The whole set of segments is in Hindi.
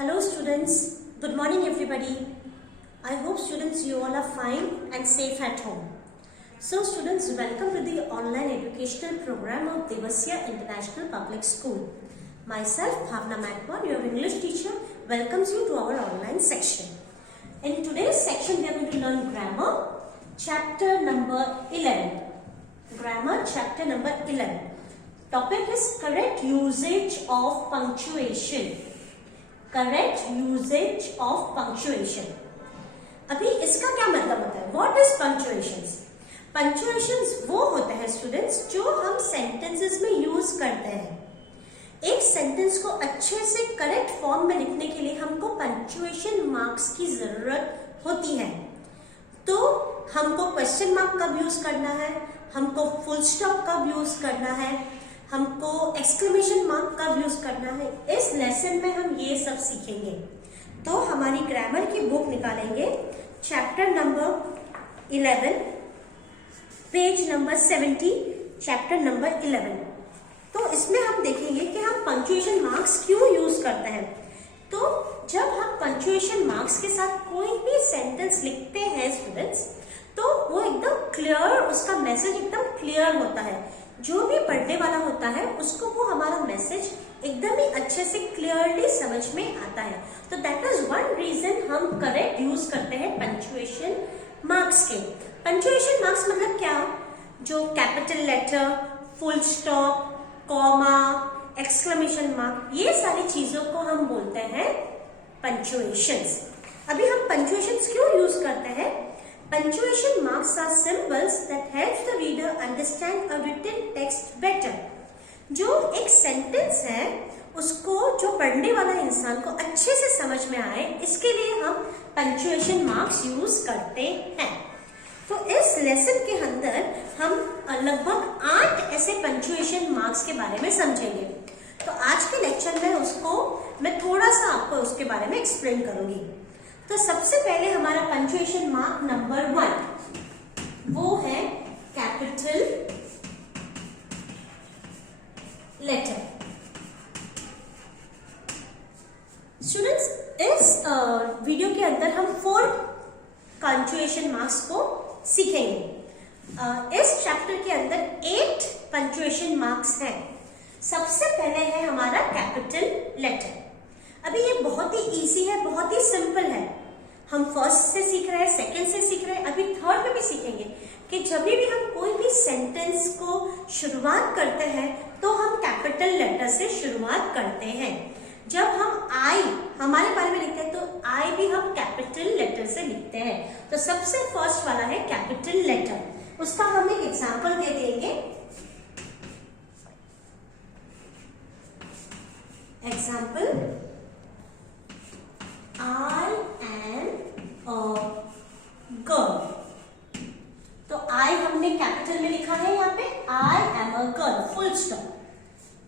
Hello students, good morning everybody. I hope students you all are fine and safe at home. So students, welcome to the online educational program of Devasya International Public School. Myself Bhavna Makwar, your English teacher, welcomes you to our online section. In today's section we are going to learn grammar, chapter number 11. Grammar chapter number 11. Topic is correct usage of punctuation. Correct usage of punctuation. अभी इसका क्या मतलब होता है? What is punctuations? पंक्चुएशंस वो होते हैं स्टूडेंट्स जो हम सेंटेंसेस में यूज करते हैं। एक सेंटेंस को अच्छे से करेक्ट फॉर्म में लिखने के लिए हमको पंक्चुएशन मार्क्स की जरूरत होती है। तो हमको क्वेश्चन मार्क कब यूज करना है, हमको फुल स्टॉप कब यूज करना है, हमको एक्सक्लेमेशन मार्क कब यूज करना है, इस लेसन में हम ये सब सीखेंगे। तो हमारी ग्रामर की बुक निकालेंगे, chapter number 11, page number 70, chapter number 11। तो इसमें हम देखेंगे कि हम पंक्चुएशन मार्क्स क्यों यूज करते हैं। तो जब हम पंक्चुएशन मार्क्स के साथ कोई भी सेंटेंस लिखते हैं स्टूडेंट्स, तो वो एकदम क्लियर, उसका मैसेज एकदम क्लियर होता है। जो भी पढ़ने वाला होता है उसको वो हमारा मैसेज एकदम ही अच्छे से क्लियरली समझ में आता है। तो दैट इज वन रीजन हम करेक्ट यूज करते हैं पंक्चुएशन मार्क्स के। पंक्चुएशन मार्क्स मतलब क्या? जो capital letter, full stop, comma, exclamation mark, ये सारी चीजों को हम बोलते हैं पंक्चुएशंस। अभी हम पंक्चुएशंस क्यों यूज करते हैं? Punctuation marks are symbols that helps the reader understand a written text better. जो एक सेंटेंस है उसको जो पढ़ने वाला इंसान को अच्छे से समझ में आए, इसके लिए हम पंक्चुएशन मार्क्स यूज करते हैं। तो इस लेसन के अंदर हम लगभग 8 ऐसे पंक्चुएशन मार्क्स के बारे में समझेंगे। तो आज के लेक्चर में उसको मैं थोड़ा सा आपको उसके बारे में एक्सप्लेन करूंगी। तो सबसे पहले हमारा पंक्चुएशन मार्क नंबर 1 वो है कैपिटल लेटर। स्टूडेंट्स, इस वीडियो के अंदर हम 4 पंक्चुएशन मार्क्स को सीखेंगे। इस चैप्टर के अंदर 8 पंक्चुएशन मार्क्स हैं। सबसे पहले है हमारा कैपिटल लेटर। अभी ये बहुत ही इजी है, बहुत ही सिंपल है। हम फर्स्ट से सीख रहे हैं, सेकंड से सीख रहे हैं, अभी थर्ड में भी सीखेंगे कि जब भी हम कोई भी सेंटेंस को शुरुआत करते हैं तो हम कैपिटल लेटर से शुरुआत करते हैं। जब हम आई हमारे बारे में लिखते हैं तो आई भी हम कैपिटल लेटर से लिखते हैं। तो सबसे फर्स्ट वाला है कैपिटल लेटर। उसका हम एक एग्जाम्पल दे देंगे। Example, I am a girl। तो I हमने कैपिटल में लिखा है यहाँ पे, I am a girl, full stop.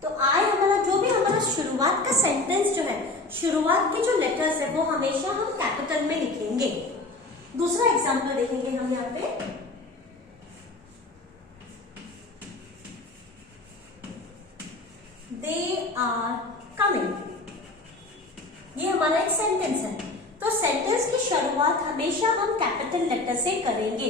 तो I हमारा जो भी हमारा शुरुआत का सेंटेंस जो है, शुरुआत के जो लेटर्स है वो हमेशा हम कैपिटल में लिखेंगे। दूसरा एग्जाम्पल देखेंगे हम यहाँ पे, They are coming। ये हमारा एक सेंटेंस है। तो सेंटेंस की शुरुआत हमेशा हम कैपिटल लेटर से करेंगे।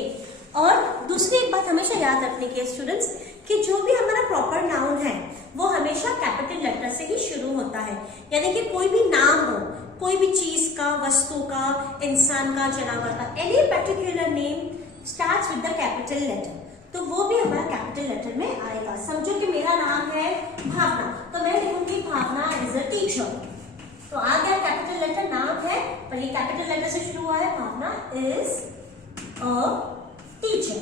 और दूसरी एक बात हमेशा याद रखने की है स्टूडेंट्स, कि जो भी हमारा प्रॉपर नाउन है वो हमेशा कैपिटल लेटर से ही शुरू होता है। यानी कि कोई भी नाम हो, कोई भी चीज का, वस्तु का, इंसान का, जानवर का, any particular name starts with the capital letter, तो वो भी हमारा कैपिटल लेटर में आएगा। समझो कि मेरा नाम है भावना, तो मैं लिखूंगी भावना इज अ टीचर। तो आ गया कैपिटल लेटर, नाम है पर ये कैपिटल लेटर से शुरू हुआ है, भावना इज अ टीचर।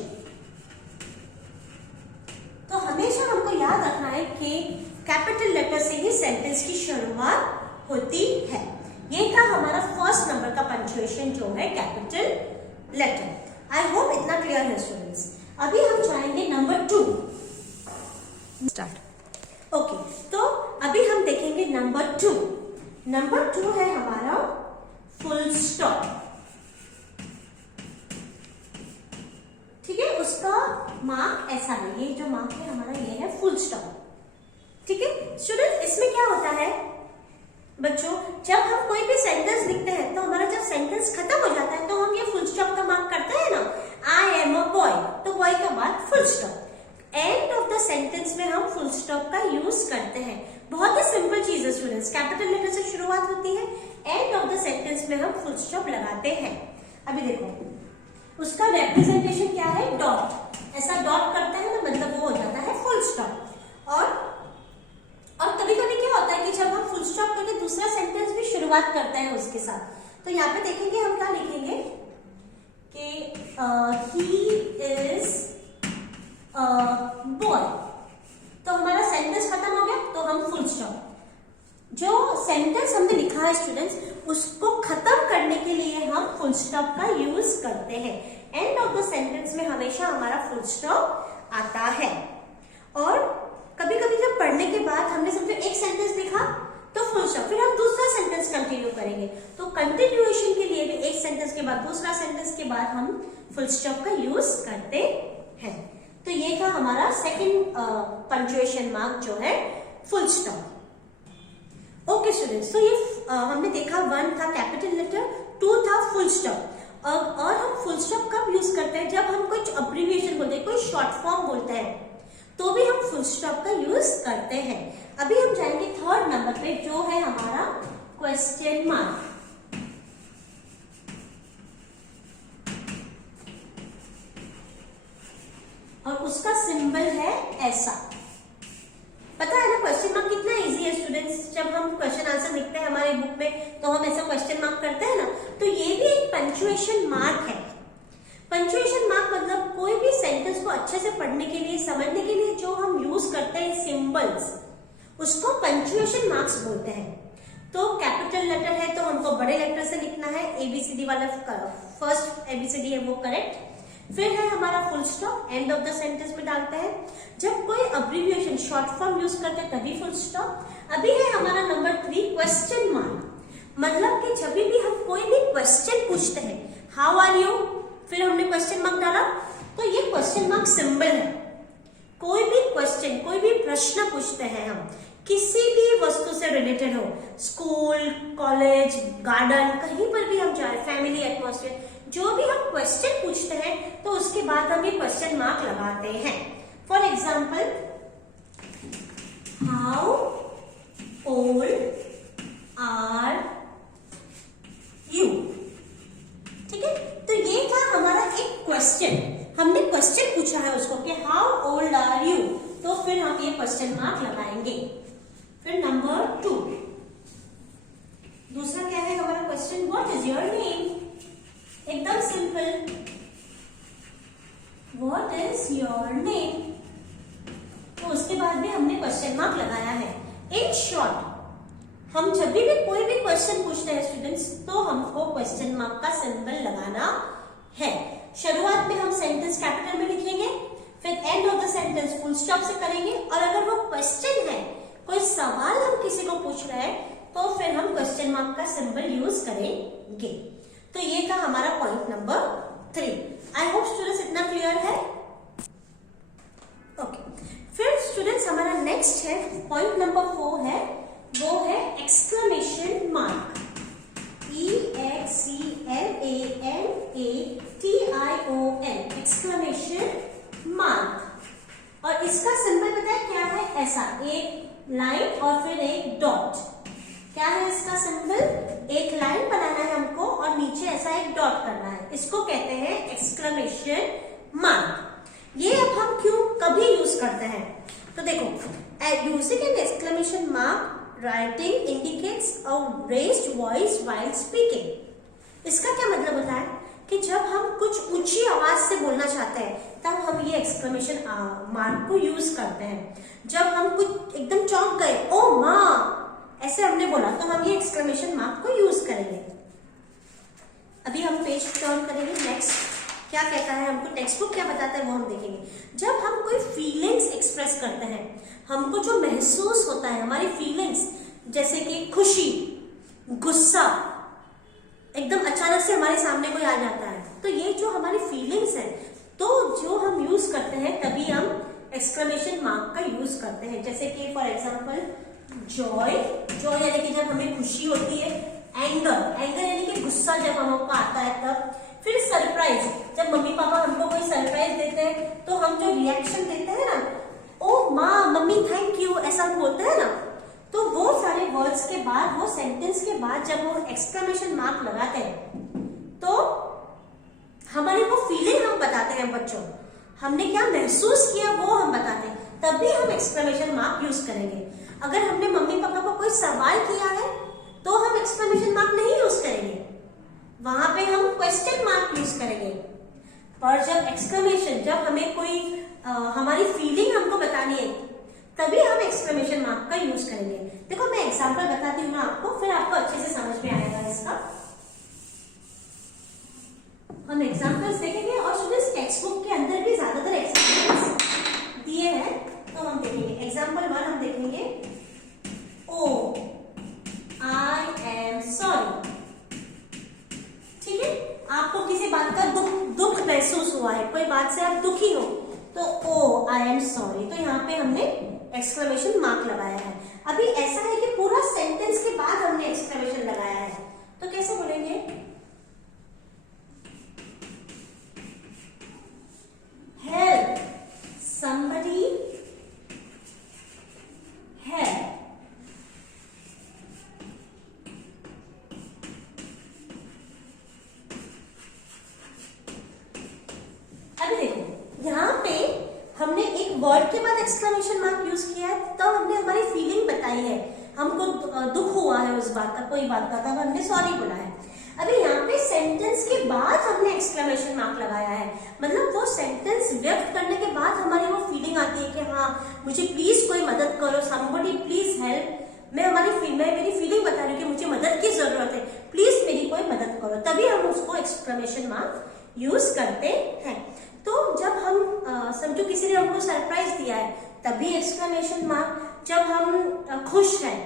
तो हमेशा हमको याद रखना है कि कैपिटल लेटर से ही सेंटेंस की शुरुआत होती है। ये था हमारा फर्स्ट नंबर का पंक्चुएशन जो है कैपिटल लेटर। आई होप इतना क्लियर है स्टूडेंट्स। अभी हम जाएंगे नंबर 2 स्टार्ट। ओके, तो अभी हम देखेंगे नंबर 2। नंबर 2 है हमारा फुल स्टॉप। ठीक है, उसका मार्क ऐसा है, ये जो मार्क है हमारा ये है फुल स्टॉप। ठीक है स्टूडेंट, इसमें क्या होता है बच्चों, जब हम कोई भी सेंटेंस लिखते हैं तो हमारा जब सेंटेंस खत्म हो जाता है तो हम ये फुल स्टॉप का मार्क करते हैं ना, आई एम अ बॉय, तो बॉय के बाद full stop. End of the sentence में हम फुल स्टॉप का यूज करते हैं। बहुत ही सिंपल चीज है स्टूडेंट्स, कैपिटल लेटर से शुरुआत होती है, एंड ऑफ द सेंटेंस में हम फुल स्टॉप लगाते हैं। अभी देखो, उसका रिप्रेजेंटेशन क्या है, डॉट। ऐसा डॉट करता है ना, मतलब वो हो जाता है फुल स्टॉप। और कभी कभी क्या होता है कि जब हम फुल स्टॉप करके दूसरा सेंटेंस भी शुरुआत करते हैं उसके साथ, तो यहाँ पे देखेंगे हम क्या लिखेंगे कि ही इज अ बॉय, तो हमारा सेंटेंस खत्म हो गया तो हम फुल स्टॉप। जो सेंटेंस हमने लिखा है स्टूडेंट्स, उसको खत्म करने के लिए हम फुल स्टॉप का यूज करते हैं। एंड ऑफ द सेंटेंस में हमेशा हमारा फुल स्टॉप आता है। और कभी कभी जब पढ़ने के बाद हमने समझो एक सेंटेंस लिखा तो फुल स्टॉप, फिर हम दूसरा सेंटेंस कंटिन्यू करेंगे, तो कंटिन्यूएशन के लिए भी एक सेंटेंस के बाद दूसरा सेंटेंस के बाद हम फुल स्टॉप का यूज करते हैं। तो ये था हमारा सेकंड पंक्चुएशन मार्क जो है फुल स्टॉप। ओके स्टूडेंट्स, तो ये हमने देखा 1 था कैपिटल लेटर, 2 था फुल स्टॉप। और हम फुल स्टॉप कब यूज करते हैं, जब हम कुछ अब्रिविएशन बोलते हैं, कोई शॉर्ट फॉर्म बोलते हैं, तो भी हम फुल स्टॉप का यूज करते हैं। अभी हम जाएंगे थर्ड नंबर पे, जो है हमारा क्वेश्चन मार्क। और उसका सिंबल है ऐसा। पता है ना क्वेश्चन मार्क कितना इजी है स्टूडेंट्स, जब हम क्वेश्चन आंसर लिखते हैं हमारे बुक में तो हम ऐसा क्वेश्चन मार्क करते हैं ना, तो ये भी एक पंक्चुएशन मार्क है। पंक्चुएशन मार्क मतलब कोई भी सेंटेंस को अच्छे से पढ़ने के लिए, समझने के लिए जो हम यूज करते हैं सिंबल्स, उसको पंक्चुएशन मार्क्स बोलते हैं। तो कैपिटल लेटर है तो हमको बड़े लेटर से लिखना है, एबीसीडी वाला फर्स्ट एबीसीडी है वो करेक्ट। फिर है हमारा full stop, end of the sentence में डालते हैं। जब कोई अब्रिविएशन शॉर्ट फॉर्म यूज करते हैं तभी फुल स्टॉप। अभी है हमारा नंबर 3 क्वेश्चन मार्क, मतलब कि जब भी हम कोई भी क्वेश्चन पूछते हैं, हाउ आर यू, फिर हमने क्वेश्चन मार्क डाला, तो ये क्वेश्चन मार्क सिंबल है। कोई भी क्वेश्चन, कोई भी प्रश्न पूछते हैं हम, किसी भी वस्तु से रिलेटेड हो, स्कूल, कॉलेज, गार्डन, कहीं पर भी हम जाए, फैमिली एटमॉस्फेयर, जो भी हम क्वेश्चन पूछते हैं तो उसके बाद हम ये क्वेश्चन मार्क लगाते हैं। For example, how old are you, ठीक है। तो ये था हमारा एक क्वेश्चन, हमने क्वेश्चन पूछा है उसको कि हाउ ओल्ड आर यू, तो फिर हम ये क्वेश्चन मार्क लगाएंगे। फिर नंबर 2, दूसरा क्या है हमारा question, what is your name, एकदम simple, what is your name, तो उसके बाद भी हमने क्वेश्चन मार्क लगाया है। इन शॉर्ट, हम जब भी कोई भी क्वेश्चन पूछते हैं स्टूडेंट्स, तो हमको क्वेश्चन मार्क का सिंबल लगाना है। शुरुआत में हम सेंटेंस कैपिटल में लिखेंगे, फिर and of the sentence full stop से करेंगे, और अगर वो क्वेश्चन है, कोई सवाल हम किसी को पूछ रहे हैं, तो फिर हम क्वेश्चन मार्क का सिंबल यूज करेंगे। तो ये था हमारा point number 3। I hope students इतना क्लियर है। ओके, फिर स्टूडेंट्स हमारा नेक्स्ट है पॉइंट नंबर 4 है, वो है exclamation mark, EXCLAMATION, exclamation mark. और इसका सिंबल पता है क्या है, ऐसा एक लाइन और फिर एक डॉट। क्या है इसका सिंबल, एक लाइन बनाना है हमको और नीचे ऐसा एक डॉट करना है, इसको कहते हैं एक्सक्लेमेशन मार्क। ये अब हम क्यों कभी यूज करते हैं, तो देखो, using an exclamation mark writing indicates a raised voice while speaking. इसका क्या मतलब होता है कि जब हम कुछ ऊंची आवाज से बोलना चाहते हैं तब हम ये एक्सक्लेमेशन मार्क को यूज करते हैं। जब हम कुछ एकदम चौंक गए, ओ माँ, ऐसे हमने बोला, तो हम ये एक्सक्लेमेशन मार्क को यूज करेंगे। अभी हम पेज टर्न करेंगे, नेक्स्ट क्या कहता है हमको, टेक्स्ट बुक क्या बताता है वो हम देखेंगे। जब हम कोई फीलिंग्स एक्सप्रेस करते हैं, हमको जो महसूस होता है, हमारी फीलिंग्स, जैसे कि खुशी, गुस्सा, एकदम अचानक से हमारे सामने कोई आ जाता है, तो ये जो हमारी फीलिंग्स है, तो जो हम यूज करते हैं तभी हम एक्सक्लेमेशन मार्क का यूज करते हैं। जैसे कि फॉर एग्जाम्पल, जॉय, जॉय यानी कि जब हमें खुशी होती है। एंगर, एंगर यानी कि गुस्सा जब हमको आता है तब। फिर सरप्राइज, जब मम्मी पापा हमको कोई सरप्राइज देते हैं तो हम जो रिएक्शन देते हैं ना, ओ माँ, मम्मी थैंक यू, ऐसा हम बोलते हैं ना, तो वो सारे वर्ड्स के बाद, वो सेंटेंस के बाद जब वो एक्सक्लेमेशन मार्क लगाते हैं तो हमारी वो फीलिंग हम बताते हैं बच्चों, हमने क्या महसूस किया वो हम बताते हैं, तब भी हम एक्सक्लेमेशन मार्क यूज करेंगे। अगर हमने मम्मी पापा को कोई सवाल किया है तो हम एक्सक्लेमेशन मार्क नहीं यूज करेंगे, वहां पे हम क्वेश्चन मार्क यूज करेंगे। पर जब एक्सक्लेमेशन, जब हमें कोई हमारी फीलिंग हमको बतानी है तभी हम एक्सक्लेमेशन मार्क का यूज करेंगे। देखो मैं एग्जांपल बताती हूँ आपको, फिर आपको अच्छे से समझ में आएगा इसका। हम एग्जांपल्स देखेंगे और स्टूडेंट्स टेक्स्ट बुक के अंदर भी ज्यादातर एग्जांपल्स दिए हैं, तो हम देखेंगे। एग्जांपल 1 हम देखेंगे, ओ आई एम सॉरी। ठीक है, आपको किसी बात का दुख महसूस हुआ है, कोई बात से आप दुखी हो, तो ओ आई एम सॉरी, तो यहाँ पे हमने एक्सक्लेमेशन मार्क लगाया है। अभी ऐसा है कि पूरा सेंटेंस के बाद हमने एक्सक्लेमेशन लगाया है, तो कैसे बोलेंगे, हेल्प somebody help। अभी देखो यहाँ पे हमने एक वर्ड के बाद एक्सक्लेमेशन मार्क यूज किया है, तब हमने हमारी फीलिंग बताई है, हमको दुख हुआ है उस बात का, कोई बात का, तब हमने सॉरी बोला है। अभी यहाँ पे सेंटेंस के बाद हमने एक्सक्लेमेशन मार्क लगाया है, मतलब वो सेंटेंस व्यक्त करने के बाद हमारी वो फीलिंग आती है कि हाँ मुझे प्लीज कोई मदद करो, somebody प्लीज हेल्प। मैं मेरी फीलिंग बता रही हूँ कि मुझे मदद की जरूरत है, प्लीज मेरी कोई मदद करो, तभी हम उसको एक्सक्लेमेशन मार्क यूज करते हैं। तो जब हम समझो किसी ने हमको सरप्राइज दिया है तभी एक्सक्लेमेशन मार्क, जब हम खुश हैं,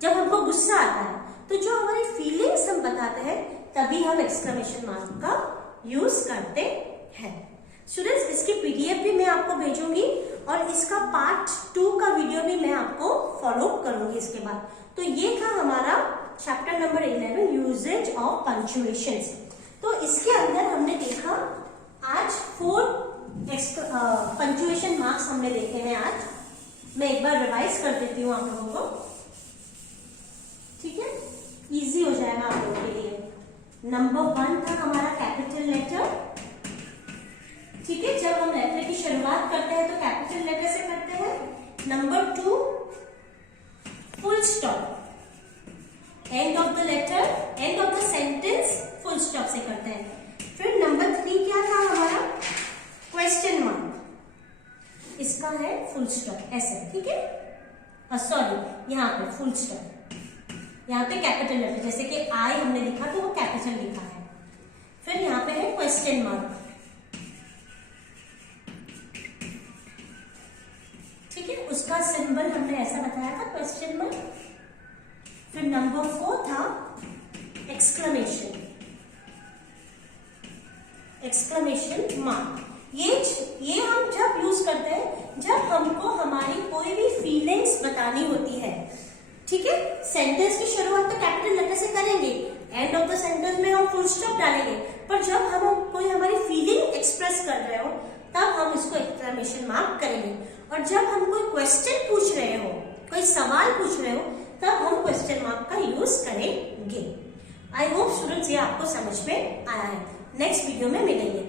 जब हमको गुस्सा आता है, तो जो हमारी फीलिंग्स हम बताते हैं तभी हम एक्सक्लेमेशन मार्क का यूज करते हैं। स्टूडेंट्स इसकी पीडीएफ भी मैं आपको भेजूंगी और इसका पार्ट 2 का वीडियो भी मैं आपको फॉलो करूंगी इसके बाद। तो ये था हमारा chapter number 11 usage of punctuations. तो इसके अंदर हमने देखा आज 4 पंक्चुएशन मार्क्स हमने देखे हैं। आज मैं एक बार रिवाइज कर देती हूँ आप लोगों को, ठीक है, इजी हो जाएगा आप लोगों के लिए। नंबर 1 था हमारा कैपिटल लेटर, ठीक है, जब हम लेटर की शुरुआत करते हैं तो कैपिटल लेटर से करते हैं। Number 2 full stop, end of the letter, end of the sentence full stop से करते हैं। फिर नंबर 3 क्या था हमारा, क्वेश्चन मार्क, इसका है फुल स्टॉप ऐसे, ठीक है, सॉरी यहाँ पे फुल स्टॉप, यहाँ पे कैपिटल लेटर, जैसे कि आई हमने लिखा तो वो कैपिटल लिखा है। फिर यहाँ पे है क्वेश्चन मार्क, ठीक है, उसका सिंबल हमने ऐसा बताया था, क्वेश्चन मार्क। फिर नंबर 4 था एक्सक्लेमेशन, एक्सक्लेमेशन मार्क। ये हम जब यूज करते हैं जब हमको हमारी कोई भी फीलिंग्स बतानी होती है, ठीक है। सेंटेंस की शुरुआत तो कैपिटल लेटर से करेंगे, एंड ऑफ द सेंटेंस में हम फुल स्टॉप डालेंगे, पर जब हम कोई हमारी फीलिंग एक्सप्रेस कर रहे हो तब हम इसको एक्सक्लेमेशन मार्क करेंगे। और जब हम कोई क्वेश्चन पूछ रहे हो, कोई सवाल पूछ रहे हो, तब हम क्वेश्चन मार्क का यूज करेंगे। आई होप स्टूडेंट्स ये आपको समझ में आया है। नेक्स्ट वीडियो में मिलेंगे।